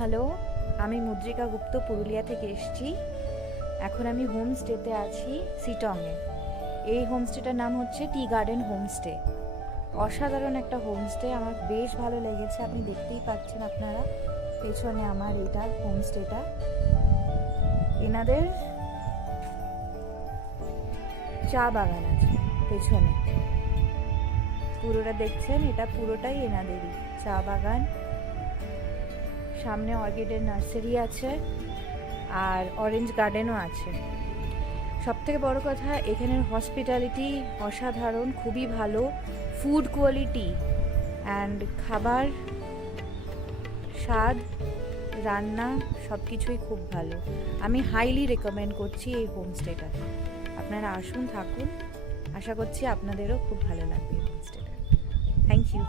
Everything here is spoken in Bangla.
হ্যালো, আমি মুদ্রিকা গুপ্ত পুরুলিয়া থেকে এসেছি। এখন আমি হোমস্টেতে আছি সিটংয়ে। এই হোমস্টেটার নাম হচ্ছে টি গার্ডেন হোমস্টে। অসাধারণ একটা হোমস্টে, আমার বেশ ভালো লেগেছে, আপনি দেখতেই পাচ্ছেন আপনারা পেছনে আমার এটা হোমস্টেটা। এনাদের চা বাগান আছে পেছনে। পুরোটা দেখছেন, এটা পুরোটাই এনাদেরই চা বাগান। সামনে অর্কিডের নার্সারি আছে আর অরেঞ্জ গার্ডেনও আছে। সব থেকে বড় কথা এখানের হসপিটালিটি অসাধারণ, খুবই ভালো, ফুড কোয়ালিটি অ্যান্ড খাবার, স্বাদ, রান্না সব কিছুই খুব ভালো। আমি হাইলি রেকমেন্ড করছি এই হোমস্টেটা আপনারা আসুন, থাকুন। আশা করছি আপনাদেরও খুব ভালো লাগবে হোমস্টেটা থ্যাংক ইউ